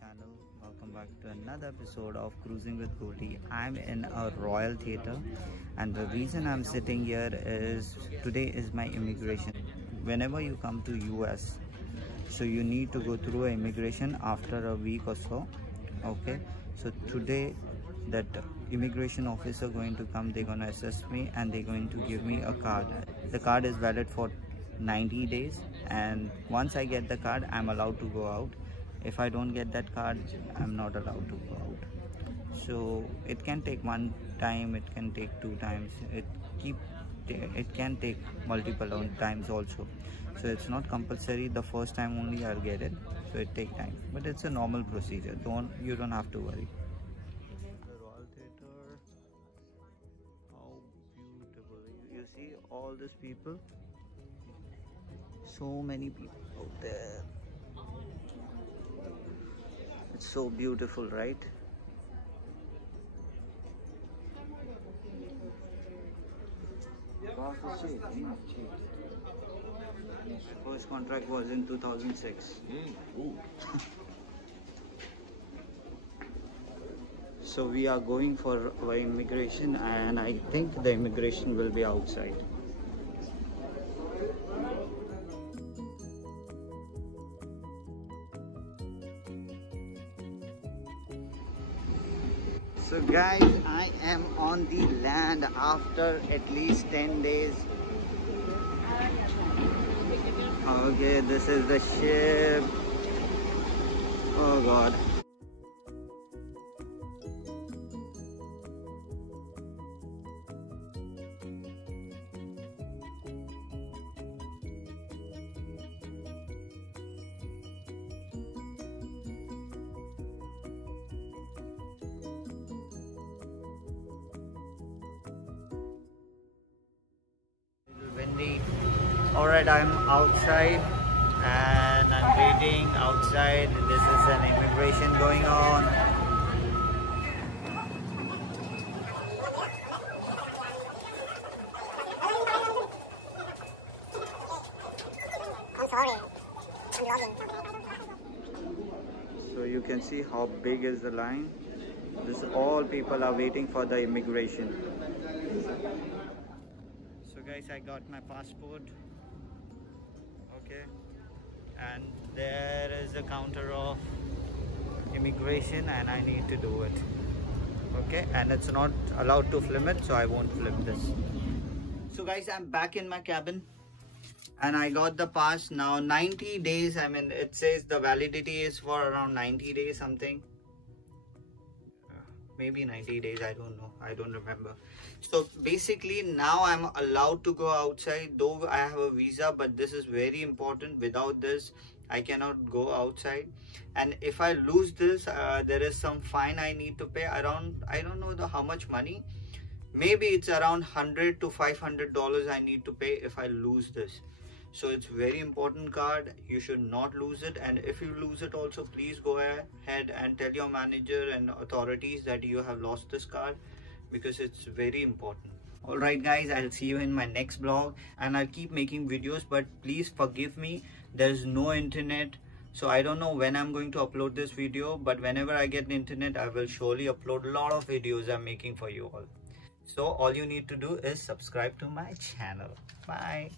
channel. Welcome back to another episode of Cruising with Goldy. I'm in a Royal Theatre, and the reason I'm sitting here is today is my immigration. Whenever you come to US, so you need to go through immigration after a week or so. Okay, so today that immigration officer going to come, they're going to assess me and they're going to give me a card. The card is valid for 90 days, and once I get the card, I'm allowed to go out. If I don't get that card, I'm not allowed to go out. So it can take one time, it can take two times, it can take multiple times also. So it's not compulsory the first time only I'll get it, so it take time, but it's a normal procedure. You don't have to worry. The Royal Theatre, how beautiful. You see all these people, so many people out there. It's so beautiful, right? My first contract was in 2006. So we are going for our immigration, and I think the immigration will be outside. So guys, I am on the land after at least 10 days. Okay, this is the ship. Oh God. Windy. Alright, I'm outside and I'm waiting outside. This is an immigration going on. I'm sorry. I'm logging. So you can see how big is the line. This all people are waiting for the immigration. So guys, I got my passport. Okay, and there is a counter of immigration and I need to do it. Okay, and it's not allowed to film it, so I won't film this. So guys, I'm back in my cabin and I got the pass now. 90 days, I mean, it says the validity is for around 90 days something. Maybe 90 days, I don't know, I don't remember. So basically now I'm allowed to go outside, though I have a visa, but this is very important. Without this I cannot go outside, and if I lose this, there is some fine I need to pay around, I don't know how much money, maybe it's around $100 to $500 I need to pay if I lose this. So it's very important card, you should not lose it, and if you lose it also, please go ahead and tell your manager and authorities that you have lost this card, because it's very important. Alright guys, I'll see you in my next vlog, and I'll keep making videos, but please forgive me, there's no internet, so I don't know when I'm going to upload this video, but whenever I get the internet, I will surely upload a lot of videos I'm making for you all. So all you need to do is subscribe to my channel. Bye.